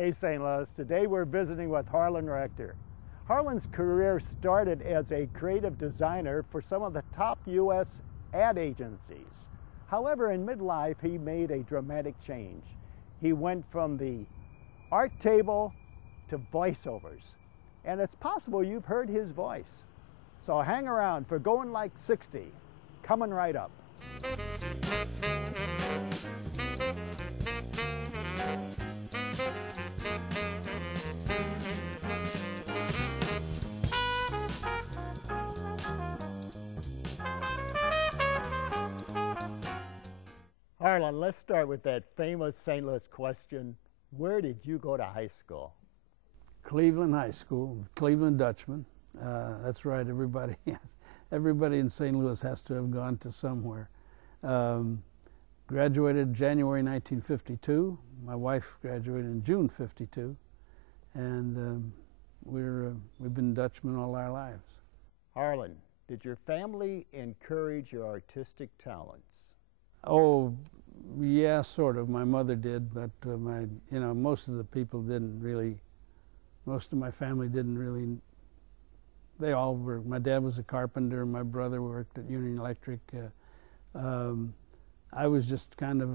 Hey St. Louis, today we're visiting with Harlan Rector. Harlan's career started as a creative designer for some of the top U.S. ad agencies. However, in midlife, he made a dramatic change. He went from the art table to voiceovers. And it's possible you've heard his voice. So hang around for Going Like 60, coming right up. Harlan, let's start with that famous St. Louis question. Where did you go to high school? Cleveland High School, Cleveland Dutchman. That's right, everybody in St. Louis has to have gone to somewhere. Graduated January 1952. My wife graduated in June 52. And we've been Dutchmen all our lives. Harlan, did your family encourage your artistic talents? Oh, yeah, sort of. My mother did, but most of the people didn't really. Most of my family didn't really. They all were. My dad was a carpenter. My brother worked at Union Electric. I was just kind of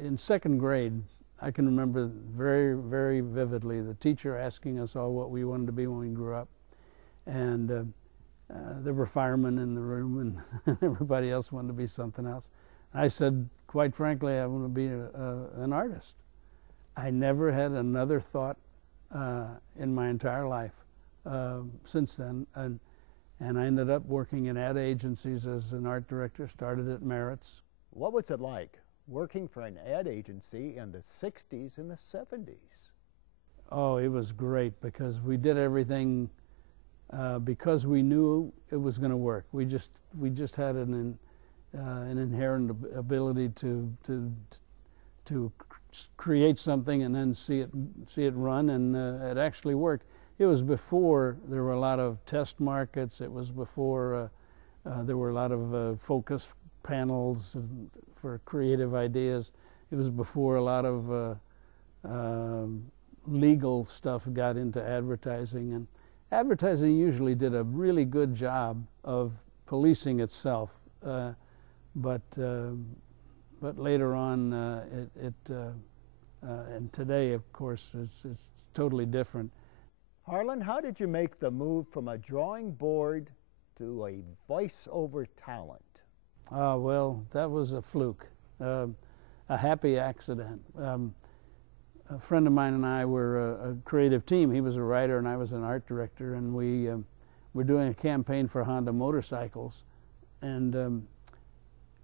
in second grade. I can remember very, very vividly the teacher asking us all what we wanted to be when we grew up, and there were firemen in the room, and everybody else wanted to be something else. I said, quite frankly, I want to be an artist. I never had another thought in my entire life since then, and I ended up working in ad agencies as an art director, started at Merritt's. What was it like working for an ad agency in the 60s and the 70s? Oh, it was great because we did everything because we knew it was going to work. We just had an inherent ability to create something and then see it run, and it actually worked. It was before there were a lot of test markets. It was before there were a lot of focus panels for creative ideas. It was before a lot of legal stuff got into advertising, and advertising usually did a really good job of policing itself. But later on, and today, of course, it's totally different. Harlan, how did you make the move from a drawing board to a voiceover talent? Well, that was a fluke, a happy accident. A friend of mine and I were a creative team. He was a writer and I was an art director, and we were doing a campaign for Honda motorcycles, and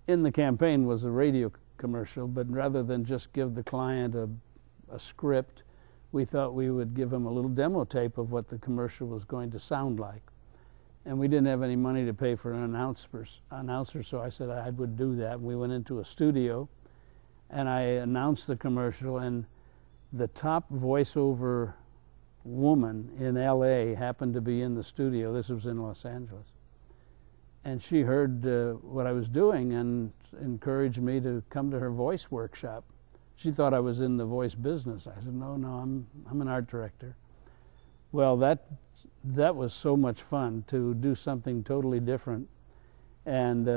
in the campaign was a radio commercial, but rather than just give the client a script, we thought we would give him a little demo tape of what the commercial was going to sound like. And we didn't have any money to pay for an announcer, so I said I would do that. We went into a studio, and I announced the commercial, and the top voiceover woman in LA happened to be in the studio. This was in Los Angeles. And she heard what I was doing and encouraged me to come to her voice workshop. She thought I was in the voice business. I said, no, I'm an art director. Well, that was so much fun to do something totally different. And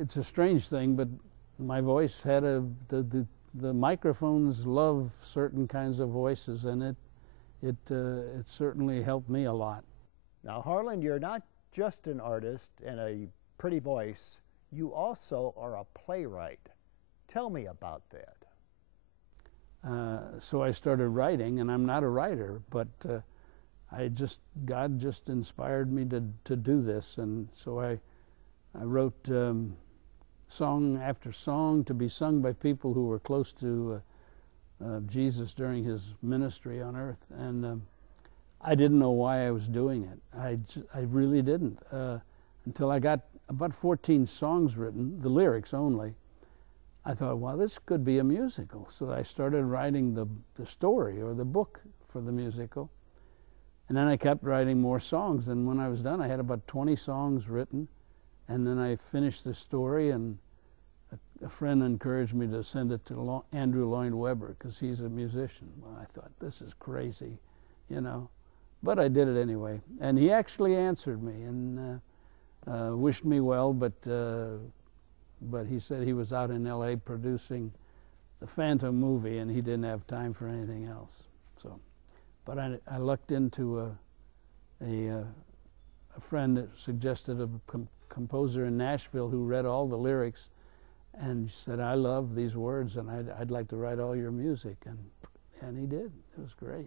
it's a strange thing, but my voice had the microphones love certain kinds of voices, and it certainly helped me a lot. Now, Harlan, you're not just an artist and a pretty voice, you also are a playwright. Tell me about that. So I started writing, and I'm not a writer, but God just inspired me to do this, and so I wrote song after song to be sung by people who were close to Jesus during his ministry on earth, and I didn't know why I was doing it. I really didn't until I got about 14 songs written, the lyrics only. I thought, well, this could be a musical. So I started writing the story or the book for the musical. And then I kept writing more songs. And when I was done, I had about 20 songs written. And then I finished the story, and a friend encouraged me to send it to Andrew Lloyd Webber because he's a musician. Well, I thought, this is crazy, you know. But I did it anyway. And he actually answered me and wished me well, but he said he was out in L.A. producing the Phantom movie and he didn't have time for anything else. So, but I lucked into a friend that suggested a composer in Nashville who read all the lyrics and said, I love these words and I'd like to write all your music. And he did. It was great.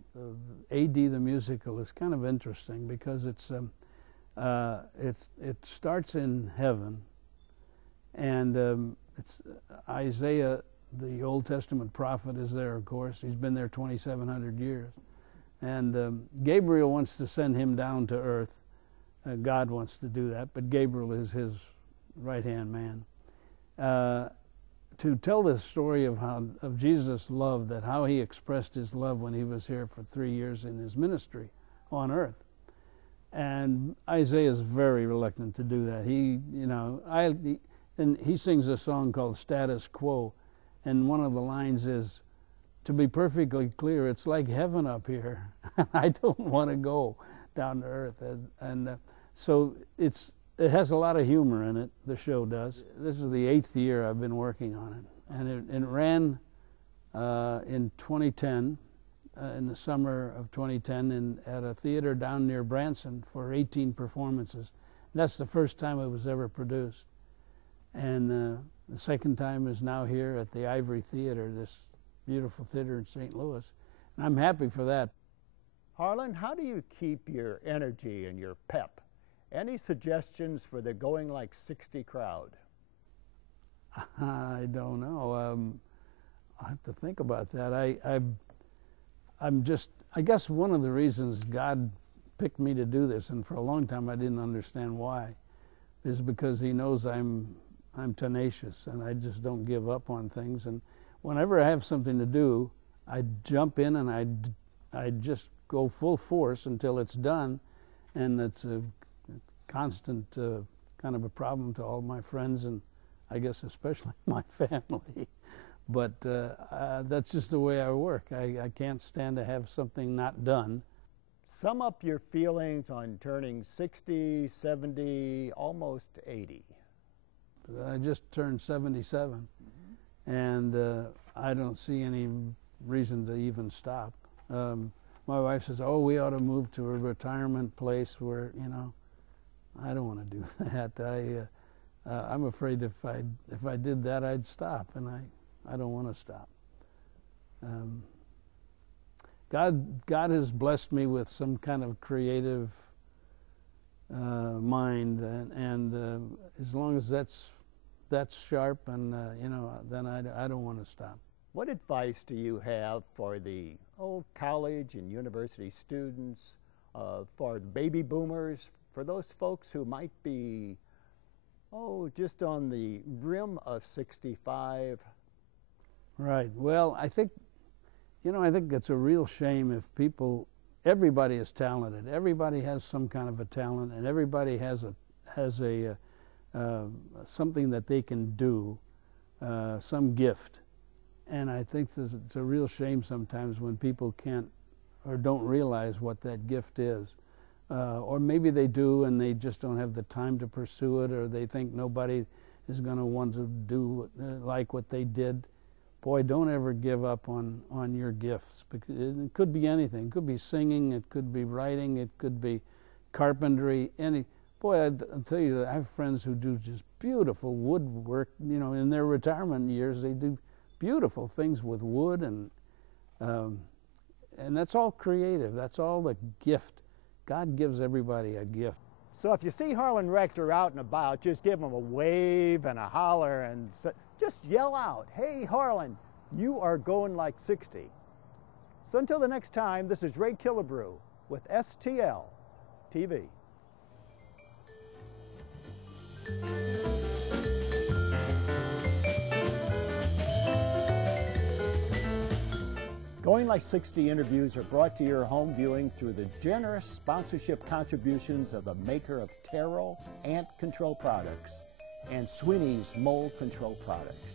A.D. the musical is kind of interesting because it starts in heaven, and it's Isaiah, the Old Testament prophet, is there. Of course, he's been there 2,700 years, and Gabriel wants to send him down to earth. God wants to do that, but Gabriel is his right-hand man. To tell the story of Jesus' love, that how he expressed his love when he was here for 3 years in his ministry on earth. And Isaiah is very reluctant to do that. And he sings a song called Status Quo, and one of the lines is, to be perfectly clear, it's like heaven up here. I don't want to go down to earth. So it has a lot of humor in it, the show does. This is the 8th year I've been working on it. And it ran in 2010, in the summer of 2010, at a theater down near Branson for 18 performances. That's the first time it was ever produced. And the second time is now here at the Ivory Theater, this beautiful theater in St. Louis. And I'm happy for that. Harlan, how do you keep your energy and your pep? Any suggestions for the Going Like 60 crowd? I don't know. I have to think about that. I guess one of the reasons God picked me to do this, and for a long time I didn't understand why, is because he knows I'm tenacious and I just don't give up on things. And whenever I have something to do, I jump in and I just go full force until it's done. And it's a constant kind of a problem to all my friends and I guess especially my family. But that's just the way I work. I can't stand to have something not done. Sum up your feelings on turning 60, 70, almost 80. I just turned 77, and I don't see any reason to even stop. My wife says, oh, we ought to move to a retirement place where, you know, I don't want to do that. I'm afraid if I did that, I'd stop, and I don't want to stop. God has blessed me with some kind of creative mind, and as long as that's sharp, and you know, then I don't want to stop. What advice do you have for the college and university students, for the baby boomers, for those folks who might be just on the rim of 65? Right. Well, I think it's a real shame if everybody is talented. Everybody has some kind of a talent, and everybody has a something that they can do, some gift. And I think it's a real shame sometimes when people can't or don't realize what that gift is. Or maybe they do and they just don't have the time to pursue it, or they think nobody is going to want to do like what they did. Boy, don't ever give up on your gifts, because it could be anything. It could be singing, it could be writing, it could be carpentry, I'll tell you, I have friends who do just beautiful woodwork. You know, in their retirement years, they do beautiful things with wood, and that's all creative. That's all the gift. God gives everybody a gift. So if you see Harlan Rector out and about, just give him a wave and a holler, and just yell out, hey, Harlan, you are going like 60. So until the next time, this is Ray Killebrew with STL-TV. Going Like 60 interviews are brought to your home viewing through the generous sponsorship contributions of the maker of Terrell Ant Control Products and Sweeney's Mold Control Products.